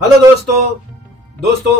Hello दोस्तों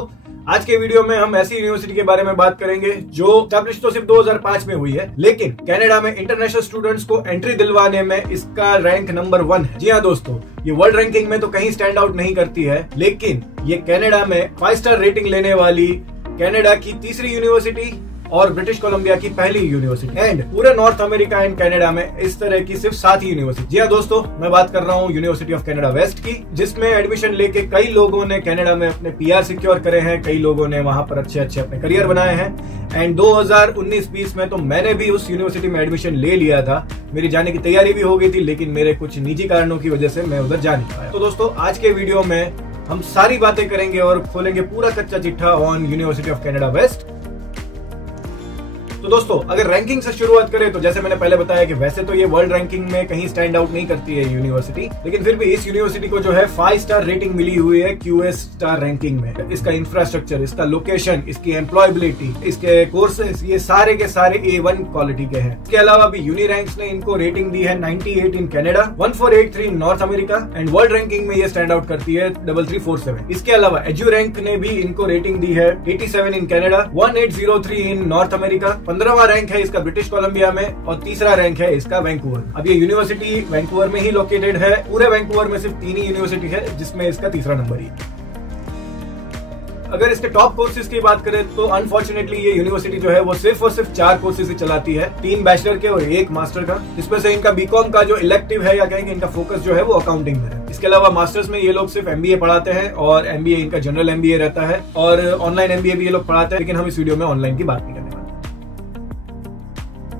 आज के वीडियो में हम ऐसी यूनिवर्सिटी के बारे में बात करेंगे जो स्टैब्लिश तो सिर्फ 2005 में हुई है, लेकिन कनाडा में इंटरनेशनल स्टूडेंट्स को एंट्री दिलवाने में इसका रैंक नंबर 1 है। जी हाँ दोस्तों, ये वर्ल्ड रैंकिंग में तो कहीं स्टैंड आउट नहीं करती है, लेकिन ये कनाडा में 5 स्टार रेटिंग लेने वाली कनाडा की तीसरी यूनिवर्सिटी और ब्रिटिश कोलंबिया की पहली यूनिवर्सिटी एंड पूरे नॉर्थ अमेरिका एंड कनाडा में इस तरह की सिर्फ 7 ही यूनिवर्सिटी। जी हाँ दोस्तों, मैं बात कर रहा हूँ यूनिवर्सिटी ऑफ कनाडा वेस्ट की, जिसमें एडमिशन लेके कई लोगों ने कनाडा में अपने पीआर सिक्योर करे हैं, कई लोगों ने वहां पर अच्छे अपने करियर बनाए हैं। एंड 2019-20 में तो मैंने भी उस यूनिवर्सिटी में एडमिशन ले लिया था। मेरी जाने की तैयारी भी हो गई थी, लेकिन मेरे कुछ निजी कारणों की वजह से मैं उधर जा नहीं पाया। तो दोस्तों, आज के वीडियो में हम सारी बातें करेंगे और खोलेंगे पूरा कच्चा चिट्ठा on University of Canada West. तो दोस्तों, अगर रैंकिंग से शुरुआत करें तो जैसे मैंने पहले बताया कि वैसे तो ये वर्ल्ड रैंकिंग में कहीं स्टैंड आउट नहीं करती है यूनिवर्सिटी, लेकिन फिर भी इस यूनिवर्सिटी को जो है 5 स्टार रेटिंग मिली हुई है क्यूएस स्टार रैंकिंग में। इसका इंफ्रास्ट्रक्चर, इसका लोकेशन, इसकी एम्प्लॉयबिलिटी, इसके कोर्सेज, ये सारे के सारे A1 क्वालिटी के हैं। इसके अलावा भी यूनिरैंक्स ने इनको रेटिंग दी है 98 in Canada, 1483 in North America and world ranking में ये स्टैंड आउट करती है 3347। इसके अलावा एजू रैंक ने भी इनको रेटिंग दी है 87 in Canada, 1803 in North America, 15वां रैंक है इसका ब्रिटिश कोलंबिया में और तीसरा रैंक है इसका वैंकूवर। अब ये यूनिवर्सिटी वैंकूवर में ही लोकेटेड है। पूरे वैंकूवर में सिर्फ 3 ही यूनिवर्सिटी है जिसमें इसका तीसरा नंबर ही। अगर इसके टॉप कोर्सेज की बात करें तो अनफॉर्चुनेटली ये यूनिवर्सिटी जो है वो सिर्फ और सिर्फ 4 कोर्सेज ही चलाती है, 3 बैचलर के और 1 मास्टर का। इसमें से इनका बीकॉम का जो इलेक्टिव है या कहेंगे इनका फोकस जो है वो अकाउंटिंग में है। इसके अलावा मास्टर्स में ये लोग सिर्फ एमबीए पढ़ाते हैं और एमबीए इनका जनरल एमबीए रहता है और ऑनलाइन एमबीए भी ये लोग पढ़ाते हैं, लेकिन हम इस वीडियो में ऑनलाइन की बात नहीं करने वाले।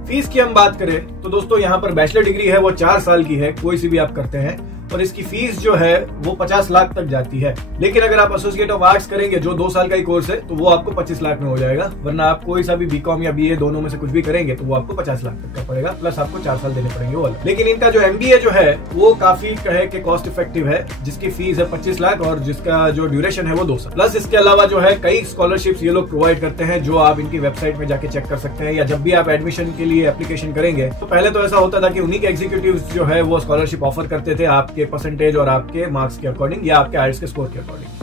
फीस की हम बात करें तो दोस्तों, यहाँ पर बैचलर डिग्री है वो 4 साल की है, कोई सी भी आप करते हैं, और इसकी फीस जो है वो 50 लाख तक जाती है। लेकिन अगर आप एसोसिएट ऑफ आर्ट्स करेंगे जो 2 साल का ही कोर्स है तो वो आपको 25 लाख में हो जाएगा, वरना आप कोई सा भी बीकॉम या बीए दोनों में से कुछ भी करेंगे तो वो आपको 50 लाख तक का पड़ेगा, प्लस आपको 4 साल देने पड़ेंगे वो अलग। लेकिन इनका जो एमबीए जो है वो काफी कहे कि कॉस्ट इफेक्टिव है, जिसकी फीस है 25 लाख और जिसका जो ड्यूरेशन है वो 2 साल। प्लस इसके अलावा जो है कई स्कॉलरशिप्स ये लोग प्रोवाइड करते हैं जो आप इनकी वेबसाइट में जाके चेक कर सकते हैं, या जब भी आप एडमिशन के लिए एप्लीकेशन करेंगे तो पहले तो ऐसा होता था कि उन्हीं के एग्जीक्यूटिव जो है वो स्कॉलरशिप ऑफर करते थे आपके परसेंटेज और आपके मार्क्स के अकॉर्डिंग या आपके आईएलटीएस के स्कोर के अकॉर्डिंग।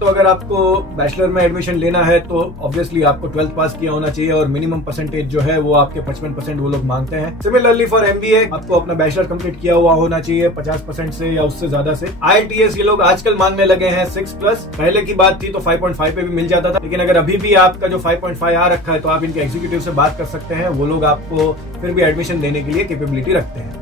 तो अगर आपको बैचलर में एडमिशन लेना है तो ऑब्वियसली आपको 12th पास किया होना चाहिए और मिनिमम परसेंटेज जो है वो आपके 55% वो लोग मांगते हैं। सिमिलरली फॉर एमबीए आपको अपना बैचलर कंप्लीट किया हुआ होना चाहिए 50% से या उससे ज्यादा से। आईएलटीएस ये लोग आजकल मांगने लगे हैं 6+। पहले की बात थी तो 5.5 पे भी मिल जाता था, लेकिन अगर अभी भी आपका जो 5.5 आ रखा है तो आप इनके एग्जीक्यूटिव से बात कर सकते हैं, वो लोग आपको फिर भी एडमिशन देने के लिए कैपेबिलिटी रखते हैं।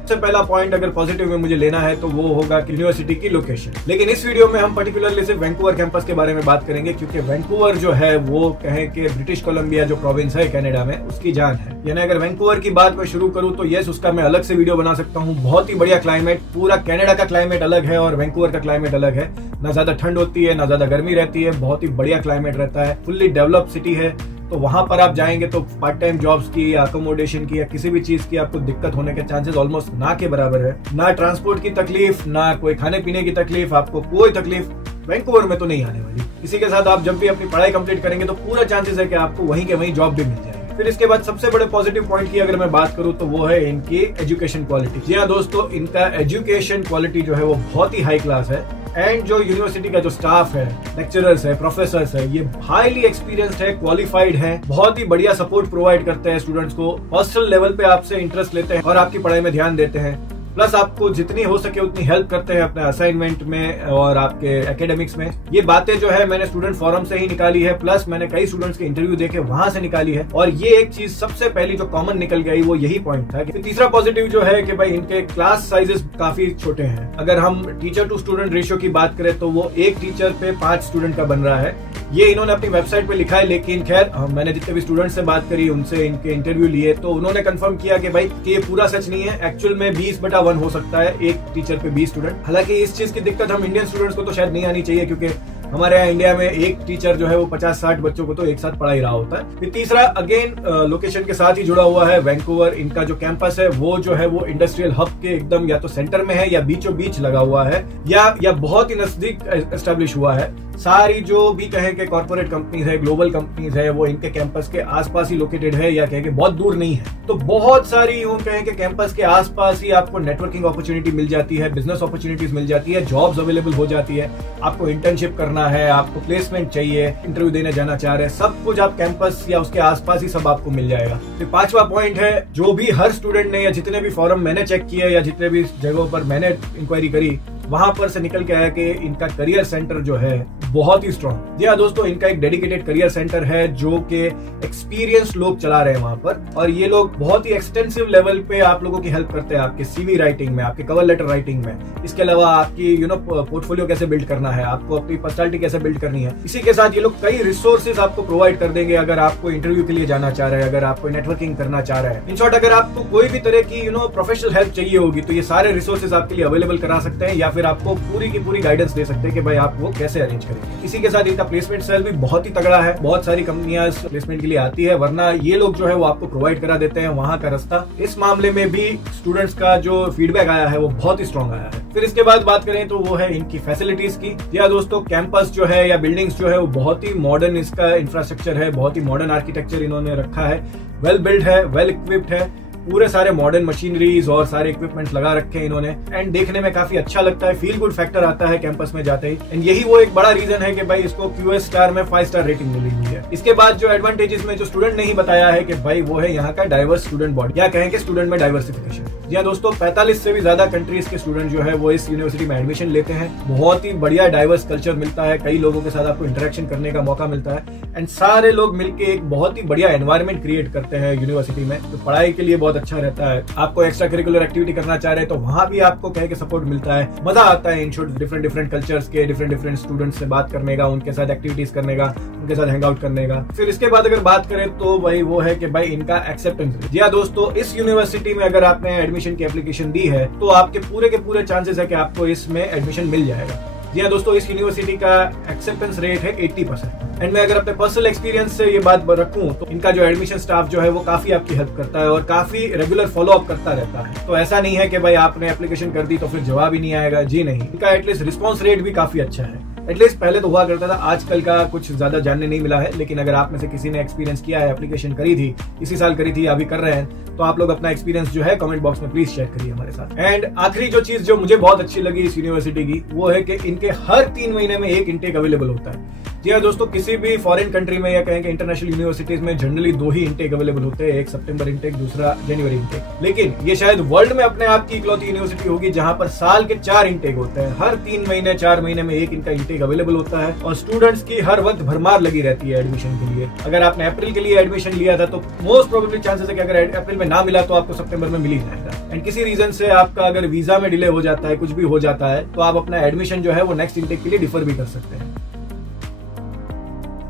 सबसे पहला पॉइंट अगर पॉजिटिव में मुझे लेना है तो वो होगा कि यूनिवर्सिटी की लोकेशन। लेकिन इस वीडियो में हम पर्टिकुलरली सिर्फ वैंकूवर कैंपस के बारे में बात करेंगे, क्योंकि वैंकूवर जो है वो कहें कि ब्रिटिश कोलंबिया जो प्रोविंस है कनाडा में उसकी जान है। यानी अगर वैंकूवर की बात मैं शुरू करूं तो यस, उसका मैं अलग से वीडियो बना सकता हूं। बहुत ही बढ़िया क्लाइमेट, पूरा कनाडा का क्लाइमेट अलग है और वैंकूवर का क्लाइमेट अलग है। ना ज्यादा ठंड होती है ना ज्यादा गर्मी रहती है, बहुत ही बढ़िया क्लाइमेट रहता है। फुल्ली डेवलप्ड सिटी है, तो वहां पर आप जाएंगे तो पार्ट टाइम जॉब्स की या अकोमोडेशन की या किसी भी चीज की आपको दिक्कत होने के चांसेस ऑलमोस्ट ना के बराबर है। ना ट्रांसपोर्ट की तकलीफ, ना कोई खाने पीने की तकलीफ, आपको कोई तकलीफ वैंकूवर में तो नहीं आने वाली। इसी के साथ आप जब भी अपनी पढ़ाई कंप्लीट करेंगे तो पूरा चांसेस है कि आपको वहीं के वहीं जॉब भी मिल जाएगी। फिर इसके बाद सबसे बड़े पॉजिटिव पॉइंट की अगर मैं बात करूं तो वो है इनकी एजुकेशन क्वालिटी। जी हाँ दोस्तों, इनका एजुकेशन क्वालिटी जो है वो बहुत ही हाई क्लास है एंड जो यूनिवर्सिटी का जो स्टाफ है, लेक्चरर्स है, प्रोफेसर्स है, ये हाईली एक्सपीरियंस्ड है, क्वालिफाइड है, बहुत ही बढ़िया सपोर्ट प्रोवाइड करते हैं स्टूडेंट्स को, पर्सनल लेवल पे आपसे इंटरेस्ट लेते हैं और आपकी पढ़ाई में ध्यान देते हैं। प्लस आपको जितनी हो सके उतनी हेल्प करते हैं अपने असाइनमेंट में और आपके एकेडमिक्स में। ये बातें जो है मैंने स्टूडेंट फोरम से ही निकाली है, प्लस मैंने कई स्टूडेंट्स के इंटरव्यू देखे वहां से निकाली है, और ये एक चीज सबसे पहली जो कॉमन निकल गई वो यही पॉइंट था। कि तीसरा पॉजिटिव जो है कि भाई इनके क्लास साइजेस काफी छोटे हैं। अगर हम टीचर टू स्टूडेंट रेशियो की बात करें तो वो 1 टीचर पे 5 स्टूडेंट का बन रहा है। ये इन्होंने अपनी वेबसाइट पे लिखा है, लेकिन खैर मैंने जितने भी स्टूडेंट से बात करी, उनसे इनके इंटरव्यू लिए, तो उन्होंने कंफर्म किया कि भाई कि ये पूरा सच नहीं है। एक्चुअल में 20/1 हो सकता है, एक टीचर पे 20 स्टूडेंट। हालांकि इस चीज की दिक्कत हम इंडियन स्टूडेंट्स को तो शायद नहीं आनी चाहिए, क्योंकि हमारे यहाँ इंडिया में एक टीचर जो है वो 50-60 बच्चों को तो एक साथ पढ़ा ही रहा होता है। फिर तीसरा अगेन लोकेशन के साथ ही जुड़ा हुआ है वैंकूवर। इनका जो कैंपस है वो जो है वो इंडस्ट्रियल हब के एकदम या तो सेंटर में है या बीचों बीच लगा हुआ है या बहुत ही नजदीक एस्टेब्लिश हुआ है। सारी जो भी कहें कि कॉर्पोरेट कंपनीज है, ग्लोबल कंपनीज है, वो इनके कैंपस के आसपास ही लोकेटेड है या कहें कि बहुत दूर नहीं है। तो बहुत सारी यूं कहें कि कैंपस के आसपास ही आपको नेटवर्किंग अपॉर्चुनिटी मिल जाती है, बिजनेस अपॉर्चुनिटीज मिल जाती है, जॉब्स अवेलेबल हो जाती है। आपको इंटर्नशिप करना है, आपको प्लेसमेंट चाहिए, इंटरव्यू देने जाना चाह रहे हैं, सब कुछ आप कैंपस या उसके आसपास ही सब आपको मिल जाएगा। तो 5वां पॉइंट है, जो भी हर स्टूडेंट ने या जितने भी फॉरम मैंने चेक किए या जितने भी जगहों पर मैंने इंक्वायरी करी, वहां पर से निकल के आया कि इनका करियर सेंटर जो है बहुत ही स्ट्रॉन्ग। जी हाँ दोस्तों, इनका एक डेडिकेटेड करियर सेंटर है जो कि एक्सपीरियंस लोग चला रहे हैं वहां पर, और ये लोग बहुत ही एक्सटेंसिव लेवल पे आप लोगों की हेल्प करते हैं, आपके सीवी राइटिंग में, आपके कवर लेटर राइटिंग में। इसके अलावा आपकी पोर्टफोलियो कैसे बिल्ड करना है, आपको अपनी पर्सनालिटी कैसे बिल्ड करनी है। इसी के साथ ये लोग कई रिसोर्सेज आपको प्रोवाइड कर देंगे अगर आपको इंटरव्यू के लिए जाना चाह रहे हैं, अगर आपको नेटवर्किंग करना चाह रहे हैं। इन शॉर्ट, अगर आपको कोई भी तरह की प्रोफेशनल हेल्प चाहिए होगी तो ये सारे रिसोर्सेज आपके लिए अवेलेबल करा सकते हैं, या फिर आपको पूरी की पूरी गाइडेंस दे सकते हैं कि भाई आप वो कैसे अरेंज करेंगे। इसी के साथ इनका प्लेसमेंट सेल भी बहुत ही तगड़ा है, बहुत सारी कंपनियां प्लेसमेंट के लिए आती है, वरना ये लोग जो है वो आपको प्रोवाइड करा देते हैं वहां का रास्ता। इस मामले में भी स्टूडेंट्स का जो फीडबैक आया है वो बहुत ही स्ट्रॉन्ग आया है। फिर इसके बाद बात करें तो वो है इनकी फैसिलिटीज की। या दोस्तों, कैंपस जो है या बिल्डिंग्स जो है वो बहुत ही मॉडर्न इसका इंफ्रास्ट्रक्चर है, बहुत ही मॉडर्न आर्किटेक्चर इन्होंने रखा है, वेल बिल्ड है, वेल इक्विप्ड है, पूरे सारे मॉडर्न मशीनरीज और सारे इक्विपमेंट्स लगा रखे हैं इन्होंने, एंड देखने में काफी अच्छा लगता है, फील गुड फैक्टर आता है कैंपस में जाते ही। एंड यही वो एक बड़ा रीजन है कि भाई इसको QS स्टार में 5 स्टार रेटिंग मिली हुई है। इसके बाद जो एडवांटेजेस में जो स्टूडेंट ने ही बताया है कि भाई वो है यहाँ का डाइवर्स स्टूडेंट बॉडी, या कहें कि स्टूडेंट में डाइवर्सिफिकेशन। जी हाँ दोस्तों, 45 से भी ज्यादा कंट्रीज के स्टूडेंट जो है वो इस यूनिवर्सिटी में एडमिशन लेते हैं। बहुत ही बढ़िया डाइवर्स कल्चर मिलता है, कई लोगों के साथ आपको इंटरेक्शन करने का मौका मिलता है, एंड सारे लोग मिलकर एक बहुत ही बढ़िया एनवायरमेंट क्रिएट करते हैं यूनिवर्सिटी में, तो पढ़ाई के लिए बहुत अच्छा रहता है। आपको एक्स्ट्रा करिकुलर एक्टिविटी करना चाह रहे हैं तो वहां भी आपको कह के सपोर्ट मिलता है, मजा आता है इन शॉर्ट डिफरेंट कल्चर्स के डिफरेंट स्टूडेंट्स से बात करने का, उनके साथ एक्टिविटीज करने का, उनके साथ हैंग आउट करने का। फिर इसके बाद अगर बात करें तो भाई वो है कि भाई इनका एक्सेप्टेंस। जी हाँ दोस्तों, इस यूनिवर्सिटी में अगर आपने एडमिशन की एप्लीकेशन दी है तो आपके पूरे के पूरे चांसेस है कि आपको इसमें एडमिशन मिल जाएगा। जी हाँ दोस्तों, इस यूनिवर्सिटी का एक्सेप्टेंस रेट है 80%। एंड मैं अगर अपने पर्सनल एक्सपीरियंस से ये बात रखूं तो इनका जो एडमिशन स्टाफ जो है वो काफी आपकी हेल्प करता है और काफी रेगुलर फॉलो अप करता रहता है। तो ऐसा नहीं है कि भाई आपने एप्लीकेशन कर दी तो फिर जवाब ही नहीं आएगा, जी नहीं, इनका एटलीस्ट रिस्पॉन्स रेट भी काफी अच्छा है। एटलीस्ट पहले तो हुआ करता था, आजकल का कुछ ज्यादा जानने नहीं मिला है, लेकिन अगर आप में से किसी ने एक्सपीरियंस किया है, एप्लीकेशन करी थी, इसी साल करी थी, अभी कर रहे हैं, तो आप लोग अपना एक्सपीरियंस जो है कमेंट बॉक्स में प्लीज शेयर करिए हमारे साथ। एंड आखिरी जो चीज जो मुझे बहुत अच्छी लगी इस यूनिवर्सिटी की वो है कि इनके हर 3 महीने में एक इंटेक अवेलेबल होता है। जी हाँ दोस्तों, किसी भी फॉरेन कंट्री में या कहें कि इंटरनेशनल यूनिवर्सिटीज में जनरली 2 ही इंटेक अवेलेबल होते हैं, एक सितंबर इंटेक, दूसरा जनवरी इंटेक। लेकिन ये शायद वर्ल्ड में अपने आप की इकलौती यूनिवर्सिटी होगी जहां पर साल के 4 इंटेक होते हैं, हर 3 महीने 4 महीने में एक इनका इंटेक अवेलेबल होता है, और स्टूडेंट्स की हर वक्त भरमार लगी रहती है एडमिशन के लिए। अगर आपने अप्रैल के लिए एडमिशन लिया था तो मोस्ट प्रोबेबली चांसेस है कि अगर अप्रैल में ना मिला तो आपको सितंबर में मिल ही जाएगा। एंड किसी रीजन से आपका अगर वीजा में डिले हो जाता है, कुछ भी हो जाता है, तो आप अपना एडमिशन जो है वो नेक्स्ट इंटेक के लिए डिफर भी कर सकते हैं।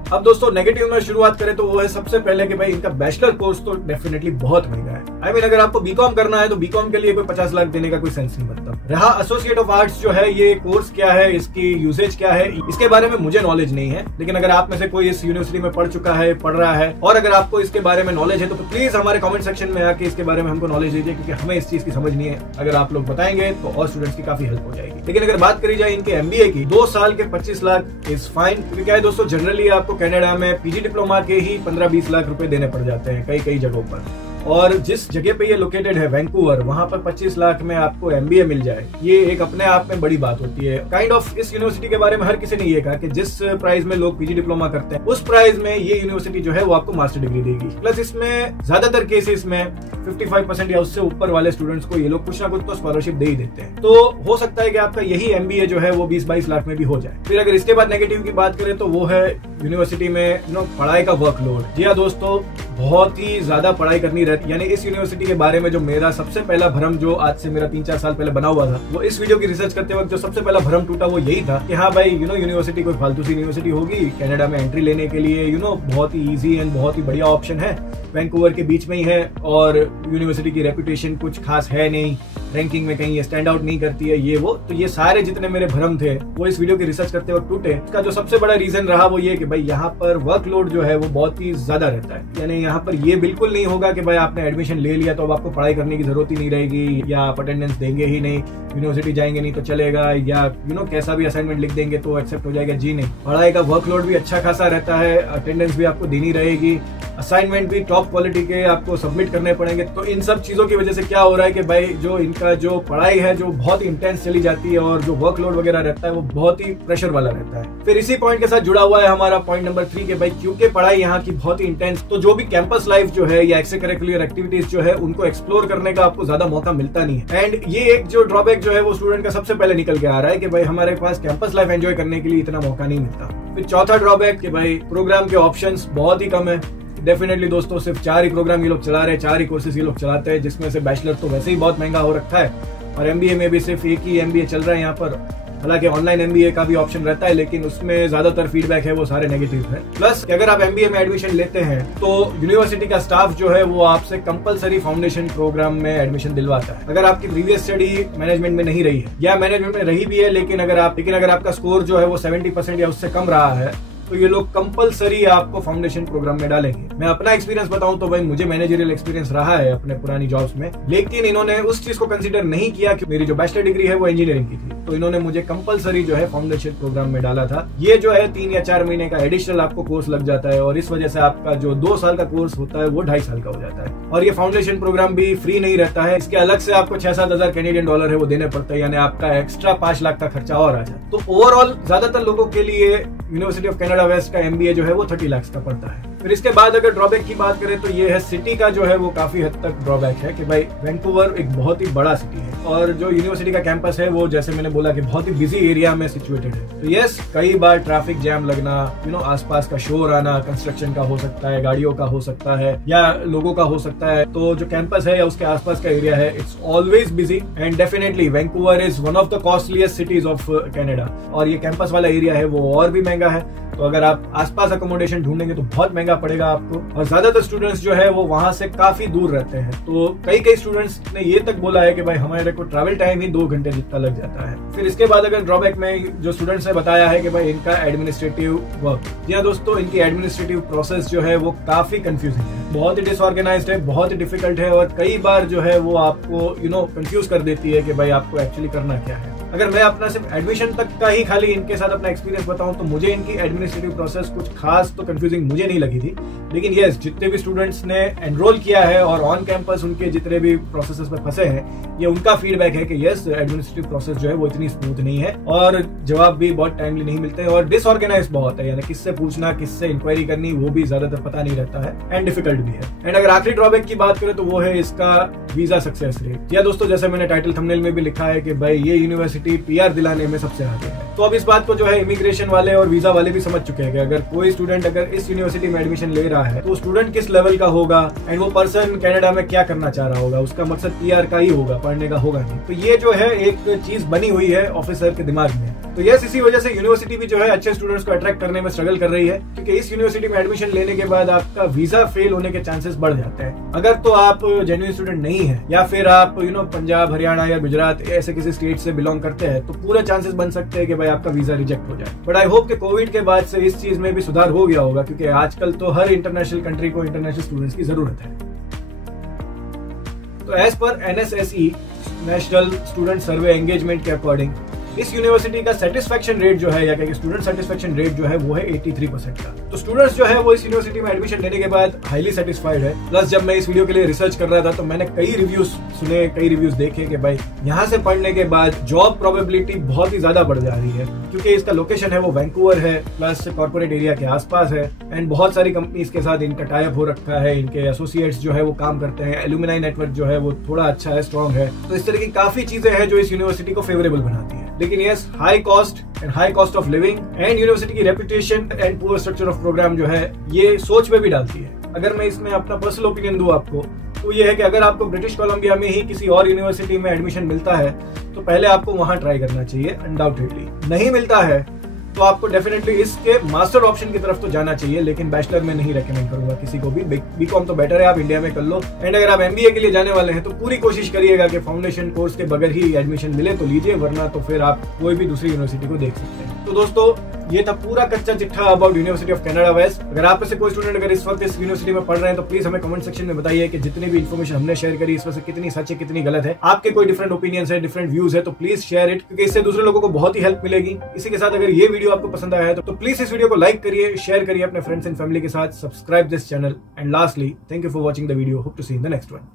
अब दोस्तों नेगेटिव में शुरुआत करें तो वो है सबसे पहले कि भाई इनका बैचलर कोर्स तो डेफिनेटली बहुत महंगा है। आई मीन अगर आपको बीकॉम करना है तो बीकॉम के लिए कोई 50 लाख देने का कोई सेंस नहीं बनता। रहा एसोसिएट ऑफ आर्ट्स जो है, ये कोर्स क्या है, इसकी यूसेज क्या है, इसके बारे में मुझे नॉलेज नहीं है, लेकिन अगर आप में से कोई इस यूनिवर्सिटी में पढ़ चुका है, पढ़ रहा है, और अगर आपको इसके बारे में नॉलेज है तो प्लीज हमारे कमेंट सेक्शन में आके इसके बारे में हमको नॉलेज दीजिए, क्योंकि हमें इस चीज की समझ नहीं है। अगर आप लोग बताएंगे तो और स्टूडेंट्स की काफी हेल्प हो जाएगी। लेकिन अगर बात करी जाए इनके MBA की, 2 साल के 25 लाख इज फाइन, क्योंकि क्या है दोस्तों, जनरली आपको कनाडा में PG डिप्लोमा के ही 15-20 लाख रुपए देने पड़ जाते हैं कई जगहों पर, और जिस जगह पे ये लोकेटेड है वैंकूवर, वहां पर 25 लाख में आपको MBA मिल जाए, ये एक अपने आप में बड़ी बात होती है। काइंड ऑफ इस यूनिवर्सिटी के बारे में हर किसी ने ये कहा कि जिस प्राइस में लोग PG डिप्लोमा करते हैं उस प्राइस में ये यूनिवर्सिटी जो है वो आपको मास्टर डिग्री देगी। प्लस इसमें ज्यादातर केसेस में 55% या उससे ऊपर वाले स्टूडेंट्स को ये लोग कुछ ना कुछ तो स्कॉलरशिप दे ही देते हैं। तो हो सकता है कि आपका यही MBA जो है वो 20-22 लाख में भी हो जाए। फिर अगर इसके बाद नेगेटिव की बात करें तो वो है यूनिवर्सिटी में पढ़ाई का वर्कलोड। जी हाँ दोस्तों, बहुत ही ज्यादा पढ़ाई करनी रहती है। यानी इस यूनिवर्सिटी के बारे में जो मेरा सबसे पहला भ्रम जो आज से मेरा 3-4 साल पहले बना हुआ था, वो इस वीडियो की रिसर्च करते वक्त जो सबसे पहला भ्रम टूटा वो यही था कि हाँ भाई यूनिवर्सिटी कोई फालतू सी यूनिवर्सिटी होगी, कनाडा में एंट्री लेने के लिए बहुत ही ईजी एंड बहुत ही बढ़िया ऑप्शन है, वैंकूवर के बीच में ही है, और यूनिवर्सिटी की रेपुटेशन कुछ खास है नहीं, रैंकिंग में कहीं ये स्टैंड आउट नहीं करती है, ये वो। तो ये सारे जितने मेरे भ्रम थे वो इस वीडियो की रिसर्च करते वक्त टूटे। इसका जो सबसे बड़ा रीजन रहा वो ये कि भाई यहाँ पर वर्कलोड जो है वो बहुत ही ज्यादा रहता है। यानी यहाँ पर ये बिल्कुल नहीं होगा कि भाई आपने एडमिशन ले लिया तो अब आपको पढ़ाई करने की जरूरत ही नहीं रहेगी, या आप अटेंडेंस देंगे ही नहीं, यूनिवर्सिटी जाएंगे नहीं तो चलेगा, या कैसा भी असाइनमेंट लिख देंगे तो एक्सेप्ट हो जाएगा। जी नहीं, पढ़ाई का वर्कलोड भी अच्छा खासा रहता है, अटेंडेंस भी आपको देनी रहेगी, असाइनमेंट भी टॉप क्वालिटी के आपको सबमिट करने पड़ेंगे। तो इन सब चीजों की वजह से क्या हो रहा है कि भाई जो इनका जो पढ़ाई है जो बहुत ही इंटेंस चली जाती है, और जो वर्कलोड वगैरह रहता है वो बहुत ही प्रेशर वाला रहता है। फिर इसी पॉइंट के साथ जुड़ा हुआ है हमारा पॉइंट नंबर 3 के भाई क्योंकि पढ़ाई यहाँ की बहुत ही इंटेंस, तो जो भी कैंपस लाइफ जो है या एक्स्ट्रा करिकुलर एक्टिविटीज जो है उनको एक्सप्लोर करने का आपको ज्यादा मौका मिलता नहीं है। एंड ये एक जो ड्रॉबैक जो है वो स्टूडेंट का सबसे पहले निकल के आ रहा है कि भाई हमारे पास कैंपस लाइफ एंजॉय करने के लिए इतना मौका नहीं मिलता। फिर चौथा ड्रॉबैक कि भाई प्रोग्राम के ऑप्शंस बहुत ही कम है। डेफिनेटली दोस्तों, सिर्फ 4 ही प्रोग्राम ये लोग चला रहे हैं, 4 ही कोर्सेज ये लोग चलाते हैं, जिसमें से बैचलर तो वैसे ही बहुत महंगा हो रखा है, और एमबीए में भी सिर्फ एक ही एमबीए चल रहा है यहाँ पर। हालांकि ऑनलाइन एमबीए का भी ऑप्शन रहता है, लेकिन उसमें ज्यादातर फीडबैक है वो सारे नेगेटिव है। प्लस अगर आप एमबीए में एडमिशन लेते हैं तो यूनिवर्सिटी का स्टाफ जो है वो आपसे कंपलसरी फाउंडेशन प्रोग्राम में एडमिशन दिलवाता है। अगर आपकी प्रीवियस स्टडी मैनेजमेंट में नहीं रही है, या मैनेजमेंट में रही भी है लेकिन अगर आपका स्कोर जो है वो 70% या उससे कम रहा है, तो ये लोग कंपलसरी आपको फाउंडेशन प्रोग्राम में डालेंगे। मैं अपना एक्सपीरियंस बताऊं तो भाई मुझे मैनेजरियल एक्सपीरियंस रहा है अपने पुरानी जॉब्स में, लेकिन इन्होंने उस चीज को कंसीडर नहीं किया कि मेरी जो बैचलर डिग्री है वो इंजीनियरिंग की थी, तो इन्होंने मुझे कंपलसरी जो है फाउंडेशन प्रोग्राम में डाला था। ये जो है 3 या 4 महीने का एडिशनल आपको कोर्स लग जाता है, और इस वजह से आपका जो 2 साल का कोर्स होता है वो 2.5 साल का हो जाता है। और ये फाउंडेशन प्रोग्राम भी फ्री नहीं रहता है, इसके अलग से आपको 6-7 हजार कैनेडियन डॉलर है वो देने पड़ता है, यानी आपका एक्स्ट्रा 5 लाख का खर्चा और आ जाता है। तो ओवरऑल ज्यादातर लोगों के लिए यूनिवर्सिटी ऑफ कनाडा वेस्ट का एमबीए जो है वो 30 लाख का पड़ता है। फिर इसके बाद अगर ड्रॉबैक की बात करें तो ये है सिटी का जो है वो काफी हद तक ड्रॉबैक है कि भाई वैंकूवर एक बहुत ही बड़ा सिटी है, और जो यूनिवर्सिटी का कैंपस है वो जैसे मैंने बोला कि बहुत ही बिजी एरिया में सिचुएटेड है। तो यस, कई बार ट्रैफिक जैम लगना, आसपास का शोर आना, कंस्ट्रक्शन का हो सकता है, गाड़ियों का हो सकता है, या लोगों का हो सकता है। तो जो कैंपस है या उसके आसपास का एरिया है, it's always busy. And definitely Vancouver is one of the costliest cities of Canada, और ये कैंपस वाला एरिया है वो और भी महंगा है। तो अगर आप आसपास अकोमोडेशन ढूंढेंगे तो बहुत महंगा पड़ेगा आपको, और ज्यादातर स्टूडेंट्स जो है वो वहां से काफी दूर रहते हैं। तो कई स्टूडेंट्स ने ये तक बोला है कि भाई हमारे को ट्रैवल टाइम ही 2 घंटे जितना लग जाता है। फिर इसके बाद अगर ड्रॉबैक में जो स्टूडेंट्स ने बताया है कि भाई इनका एडमिनिस्ट्रेटिव वर्क, जी हाँ दोस्तों, इनकी एडमिनिस्ट्रेटिव प्रोसेस जो है वो काफी कंफ्यूजिंग है, बहुत ही डिसऑर्गेनाइज्ड है, बहुत ही डिफिकल्ट है, और कई बार जो है वो आपको कंफ्यूज कर देती है कि भाई आपको एक्चुअली करना क्या है। अगर मैं अपना सिर्फ एडमिशन तक का ही खाली इनके साथ अपना एक्सपीरियंस बताऊं तो मुझे इनकी एडमिनिस्ट्रेटिव प्रोसेस कुछ खास तो कंफ्यूजिंग मुझे नहीं लगी थी, लेकिन यस, जितने भी स्टूडेंट्स ने एनरोल किया है और ऑन कैंपस उनके जितने भी प्रोसेसेस में फंसे हैं, ये उनका फीडबैक है कि यस, एडमिनिस्ट्रेटिव प्रोसेस जो है वो इतनी स्मूथ नहीं है, और जवाब भी बहुत टाइमली नहीं मिलते हैं, और डिसऑर्गेनाइज बहुत है, यानी किससे पूछना, किससे इंक्वायरी करनी, वो भी ज्यादातर पता नहीं रहता है, एंड डिफिकल्ट भी है। एंड अगर आखिरी ड्रॉबैक की बात करें तो वो है इसका वीजा सक्सेस रेट। या दोस्तों, जैसे मैंने टाइटल थंबनेल में भी लिखा है कि भाई ये यूनिवर्सिटी पीआर दिलाने में सबसे आगे है। तो अब इस बात को जो है इमिग्रेशन वाले और वीजा वाले भी समझ चुके हैं कि अगर कोई स्टूडेंट अगर इस यूनिवर्सिटी में एडमिशन ले रहा है तो स्टूडेंट किस लेवल का होगा, एंड वो पर्सन कनाडा में क्या करना चाह रहा होगा, उसका मकसद पीआर का ही होगा, पढ़ने का होगा नहीं। तो ये जो है एक चीज बनी हुई है ऑफिसर के दिमाग में। तो यस, इसी वजह से यूनिवर्सिटी भी जो है अच्छे स्टूडेंट्स को अट्रैक्ट करने में स्ट्रगल कर रही है, क्योंकि इस यूनिवर्सिटी में एडमिशन लेने के बाद आपका वीजा फेल होने के चांसेस बढ़ जाते हैं। अगर तो आप जेन्युइन स्टूडेंट नहीं है, या फिर आप पंजाब, हरियाणा या गुजरात ऐसे किसी स्टेट से बिलोंग करते हैं, तो पूरे चांसेस बन सकते हैं कि भाई आपका वीजा रिजेक्ट हो जाए। बट आई होप कि कोविड के बाद से इस चीज में भी सुधार हो गया होगा, क्योंकि आजकल तो हर इंटरनेशनल कंट्री को इंटरनेशनल स्टूडेंट्स की जरूरत है। तो as per NSSE national student survey engagement के अकॉर्डिंग इस यूनिवर्सिटी का सेटिस्फेक्शन रेट जो है, या क्या स्टूडेंट सेटिस्फेक्शन रेट जो है वो है 83% का। तो स्टूडेंट्स जो है वो इस यूनिवर्सिटी में एडमिशन लेने के बाद हाईली सेटिस्फाइड है। प्लस जब मैं इस वीडियो के लिए रिसर्च कर रहा था तो मैंने कई रिव्यूज सुने, कई रिव्यूज देखे कि भाई यहाँ से पढ़ने के बाद जॉब प्रोबेबिलिटी बहुत ही ज्यादा बढ़ जा रही है, क्योंकि इसका लोकेशन है वो वैंकूवर है, प्लस कॉर्पोरेट एरिया के आसपास है, एंड बहुत सारी कंपनीज के साथ इनका टाई अप हो रखा है, इनके एसोसिएट्स जो है वो काम करते हैं, एल्यूमिनाई नेटवर्क जो है वो थोड़ा अच्छा है, स्ट्रॉन्ग है। तो इस तरह की काफी चीजें हैं जो इस यूनिवर्सिटी को फेवरेबल बनाती है। लेकिन yes, high cost of living and university की reputation and poor structure of programme जो है ये सोच में भी डालती है। अगर मैं इसमें अपना पर्सनल ओपिनियन दूं आपको, तो ये है कि अगर आपको ब्रिटिश कोलंबिया में ही किसी और यूनिवर्सिटी में एडमिशन मिलता है तो पहले आपको वहां ट्राई करना चाहिए, अनडाउटेडली। नहीं मिलता है तो आपको डेफिनेटली इसके मास्टर ऑप्शन की तरफ तो जाना चाहिए, लेकिन बैचलर में नहीं रेकमेंड करूंगा किसी को भी। बीकॉम तो बेटर है, आप इंडिया में कर लो। एंड अगर आप एमबीए के लिए जाने वाले हैं तो पूरी कोशिश करिएगा कि फाउंडेशन कोर्स के बगैर ही एडमिशन मिले तो लीजिए, वरना तो फिर आप कोई भी दूसरी यूनिवर्सिटी को देख सकते हैं। तो दोस्तों ये था पूरा कच्चा चिट्ठा about University of Canada West. अगर आप में से कोई स्टूडेंट अगर इस वक्त इस यूनिवर्सिटी में पढ़ रहे हैं तो प्लीज हमें कमेंट सेक्शन में बताइए कि जितनी भी इन्फॉर्मेशन हमने शेयर करी इसमें से कितनी सच है कितनी गलत है। आपके कोई डिफरेंट ओपिनियंस है, डिफरेंट व्यूज है, तो प्लीज शेयर इट, क्योंकि इससे दूसरे लोगों को बहुत ही हेल्प मिलेगी। इसी के साथ अगर ये वीडियो आपको पसंद आया है तो प्लीज इस वीडियो को लाइक करिए, शेयर करिए अपने फ्रेंड्स एंड फैमिली के साथ, subscribe this channel, and lastly thank you for watching the video. Hope to see in the next one.